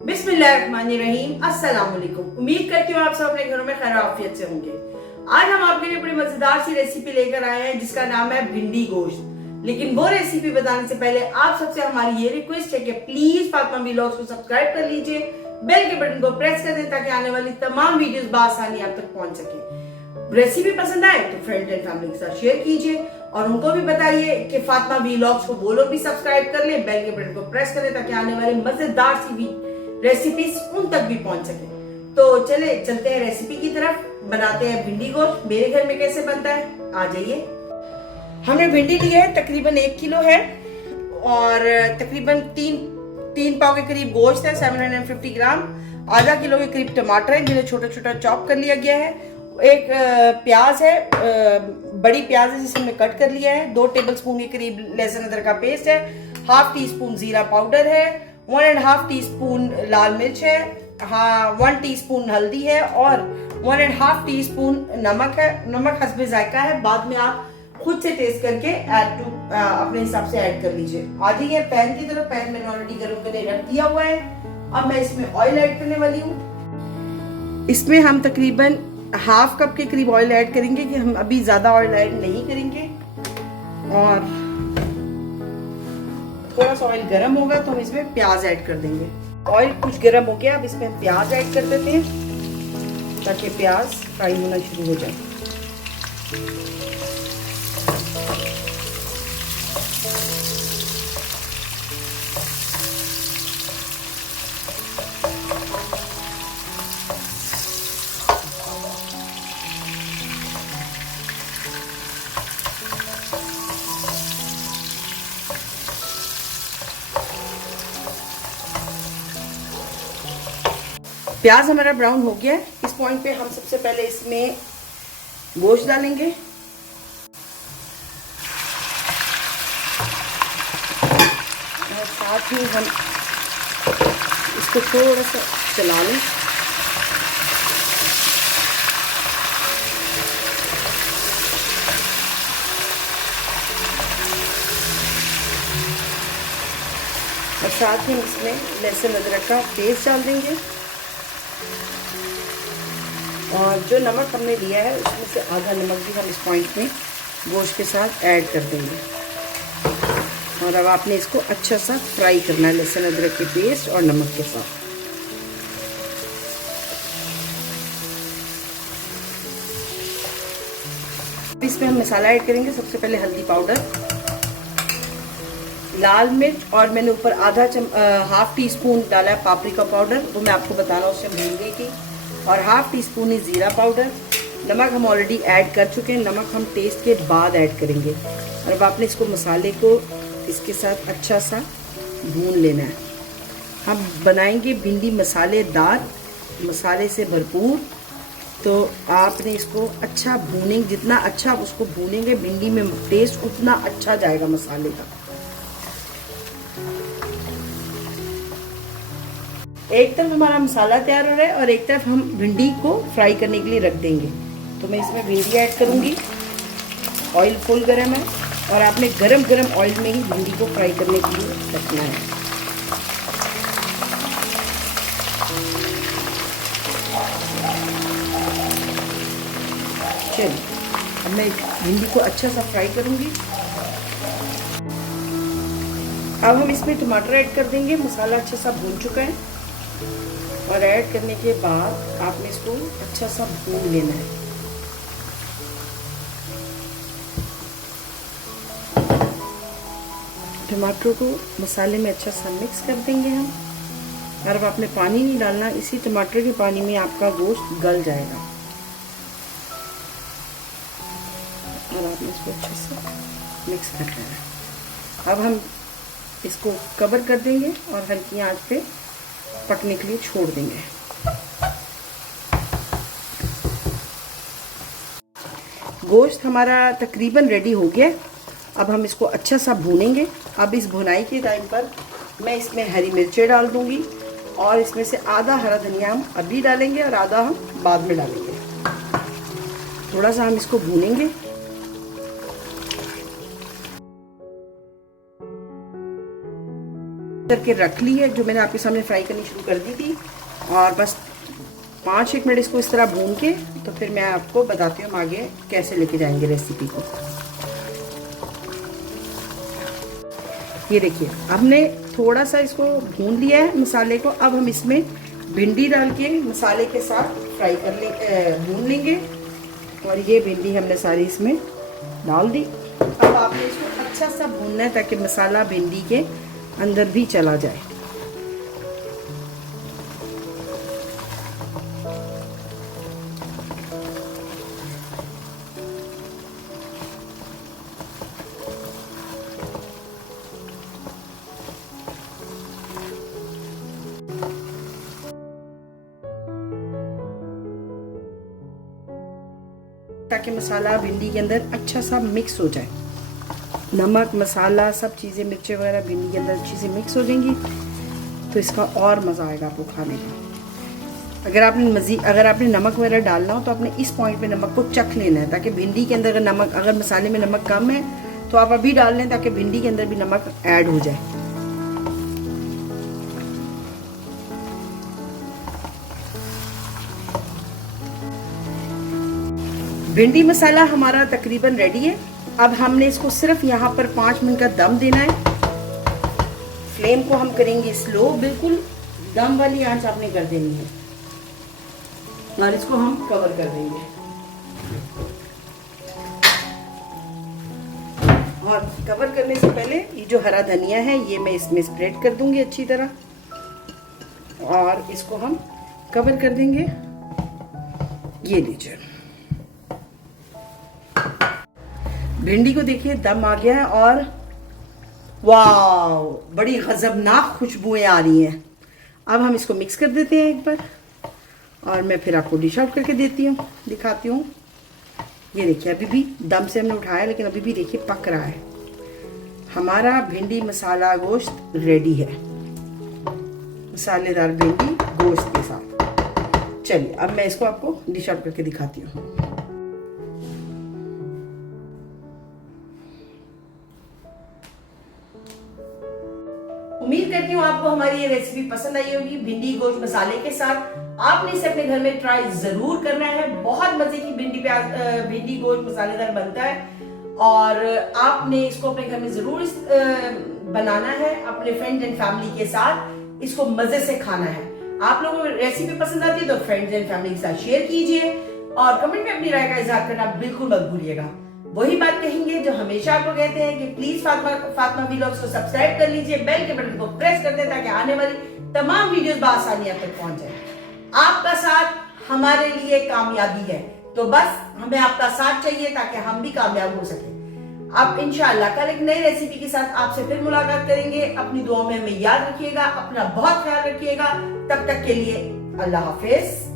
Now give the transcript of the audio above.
बिस्मिल्लाहिर्रहमानिर्रहीम। अस्सलाम वालेकुम। उम्मीद करती हूँ आप सब अपने घरों में खैर आफियत से होंगे। आज हम आपके लिए बड़ी मजेदार सी रेसिपी लेकर आए हैं जिसका नाम है भिंडी गोश्त। लेकिन वो रेसिपी बताने से पहले आप सबसे हमारी ये रिक्वेस्ट है कि प्लीज फातिमा व्लॉग्स को सब्सक्राइब कर लीजिए, बेल के बटन को प्रेस कर दें ताकि आने वाली तमाम वीडियोस बआसानी आप तक पहुंच सके। रेसिपी पसंद आए तो फ्रेंड एंड फैमिली के साथ शेयर कीजिए और उनको भी बताइए कि फातिमा व्लॉग्स को वो लोग भी सब्सक्राइब कर लें, बेल के बटन को प्रेस करें ताकि आने वाली मजेदार सी रेसिपीज उन तक भी पहुंच सके। तो चलते हैं रेसिपी की तरफ। बनाते हैं भिंडी गोश्त। मेरे घर में कैसे बनता है आ जाइए। हमने भिंडी ली है, तकरीबन 1 किलो है और तकरीबन तीन पाव के करीब गोश्त है, 750 ग्राम। आधा किलो के करीब टमाटर है जिन्हें छोटा छोटा चॉप कर लिया गया है। एक प्याज है, बड़ी प्याज है जिसे हमने कट कर लिया है। 2 टेबलस्पून के करीब लहसुन अदरक का पेस्ट है। हाफ टी स्पून जीरा पाउडर है। 1.5 टीस्पून लाल मिर्च है। हाँ, 1 टीस्पून हल्दी है और 1.5 टीस्पून नमक है। नमक हस्बे जायका है, बाद में आप खुद से टेस्ट करके अपने हिसाब से ऐड कर लीजिए। आ जाइए पैन की तरफ। पैन मैंने ऑलरेडी गर्म करने रख दिया हुआ है। अब मैं इसमें ऑयल ऐड करने वाली हूँ। इसमें हम तकरीबन हाफ कप के करीब ऑयल ऐड करेंगे कि हम अभी ज्यादा ऑयल ऐड नहीं करेंगे। और थोड़ा सा ऑयल गर्म होगा तो हम इसमें प्याज ऐड कर देंगे। ऑयल कुछ गर्म हो गया, अब इसमें हम प्याज ऐड कर देते हैं ताकि प्याज फ्राई होना शुरू हो जाए। प्याज हमारा ब्राउन हो गया है। इस पॉइंट पे हम सबसे पहले इसमें गोश्त डालेंगे। और साथ ही हम इसको थोड़ा सा चला लें। और साथ ही इसमें लहसुन अदरक का पेस्ट डाल देंगे। और जो नमक हमने लिया है उसमें से आधा नमक भी हम इस पॉइंट में गोश्त के साथ ऐड कर देंगे। और अब आपने इसको अच्छा सा फ्राई करना है लहसुन अदरक के पेस्ट और नमक के साथ। इसमें हम मसाला ऐड करेंगे। सबसे पहले हल्दी पाउडर, लाल मिर्च और मैंने ऊपर हाफ टी स्पून डाला है पापरिका पाउडर, वो मैं आपको बता रहा हूँ उससे भूल गई थी। और हाफ टी स्पून ही जीरा पाउडर। नमक हम ऑलरेडी ऐड कर चुके हैं, नमक हम टेस्ट के बाद ऐड करेंगे। और अब आपने इसको मसाले को इसके साथ अच्छा सा भून लेना है। हम बनाएंगे भिंडी मसालेदार, मसाले से भरपूर। तो आपने इसको अच्छा भूनेंगे, जितना अच्छा आप उसको भूनेंगे भिंडी में टेस्ट उतना अच्छा जाएगा मसाले का। एक तरफ हमारा मसाला तैयार हो रहा है और एक तरफ हम भिंडी को फ्राई करने के लिए रख देंगे। तो मैं इसमें भिंडी ऐड करूंगी। ऑयल फुल गर्म है और आपने गरम ऑयल में ही भिंडी को फ्राई करने के लिए रखना है। चलिए अब मैं भिंडी को अच्छा सा फ्राई करूंगी। अब हम इसमें टमाटर ऐड कर देंगे। मसाला अच्छा सा भून चुका है और ऐड करने के बाद आपने इसको अच्छा सा भून लेना है। टमाटर को मसाले में अच्छा सा मिक्स कर देंगे हम। और अब आपने पानी नहीं डालना, इसी टमाटर के पानी में आपका गोश्त गल जाएगा। और आपने इसको अच्छे से मिक्स कर लेना है। अब हम इसको कवर कर देंगे और हल्की आंच पे पकने के लिए छोड़ देंगे। गोश्त हमारा तकरीबन रेडी हो गया। अब हम इसको अच्छा सा भूनेंगे। अब इस भुनाई के टाइम पर मैं इसमें हरी मिर्चें डाल दूंगी और इसमें से आधा हरा धनिया हम अभी डालेंगे और आधा हम बाद में डालेंगे। थोड़ा सा हम इसको भूनेंगे। करके रख ली है, जो मैंने आपके सामने फ्राई करनी शुरू कर दी थी। और बस 5-1 मिनट इसको इस तरह भून के तो फिर मैं आपको बताती हूँ हम आगे कैसे लेके जाएंगे रेसिपी को। ये देखिए हमने थोड़ा सा इसको भून लिया है मसाले को। अब हम इसमें भिंडी डाल के मसाले के साथ फ्राई भून लेंगे। और ये भिंडी हमने सारी इसमें डाल दी। अब आपने इसको अच्छा सा भूनना है ताकि मसाला भिंडी के अंदर भी चला जाए। ताकि मसाला भिंडी के अंदर अच्छा सा मिक्स हो जाए। नमक मसाला सब चीज़ें मिर्ची वगैरह भिंडी के अंदर अच्छी से मिक्स हो जाएंगी तो इसका और मज़ा आएगा आपको खाने का। अगर आपने नमक वगैरह डालना हो तो आपने इस पॉइंट पे नमक को चख लेना है, ताकि भिंडी के अंदर अगर मसाले में नमक कम है तो आप अभी डाल लें ताकि भिंडी के अंदर भी नमक ऐड हो जाए। भिंडी मसाला हमारा तकरीबन रेडी है। अब हमने इसको सिर्फ यहाँ पर 5 मिनट का दम देना है। फ्लेम को हम करेंगे स्लो, बिल्कुल दम वाली आंच आपने कर देनी है और इसको हम कवर कर देंगे। और कवर करने से पहले ये जो हरा धनिया है ये मैं इसमें स्प्रेड कर दूंगी अच्छी तरह और इसको हम कवर कर देंगे। ये लीजिए भिंडी को देखिए दम आ गया है और वाव बड़ी गजबनाक खुशबुएं आ रही हैं। अब हम इसको मिक्स कर देते हैं एक बार और मैं फिर आपको डिश आउट करके दिखाती हूँ। ये देखिए अभी भी दम से हमने उठाया लेकिन अभी भी देखिए पक रहा है। हमारा भिंडी मसाला गोश्त रेडी है, मसालेदार भिंडी गोश्त के साथ। चलिए अब मैं इसको आपको डिश आउट करके दिखाती हूँ। उम्मीद करती हूँ आपको हमारी ये रेसिपी पसंद आई होगी भिंडी गोश्त मसाले के साथ। आपने इसे अपने घर में ट्राई जरूर करना है। बहुत मजे की भिंडी गोश्त मसालेदार बनता है और आपने इसको अपने घर में जरूर बनाना है। अपने फ्रेंड्स एंड फैमिली के साथ इसको मजे से खाना है। आप लोगों को रेसिपी पसंद आती है तो फ्रेंड्स एंड फैमिली के साथ शेयर कीजिए और कमेंट में अपनी राय का इजहार करना बिल्कुल मत भूलिएगा। वही बात कहेंगे जो हमेशा आपको कहते हैं कि प्लीज फातिमा व्लॉग्स को सब्सक्राइब कर लीजिए, बेल के बटन को प्रेस कर दें ताकि आने वाली तमाम वीडियोस बआसानी आप तक पहुंच जाए। आपका साथ हमारे लिए कामयाबी है, तो बस हमें आपका साथ चाहिए ताकि हम भी कामयाब हो सके। अब इंशाअल्लाह कल एक नई रेसिपी के साथ आपसे फिर मुलाकात करेंगे। अपनी दुआओं में हमें याद रखिएगा, अपना बहुत ख्याल रखिएगा। तब तक के लिए अल्लाह हाफिज।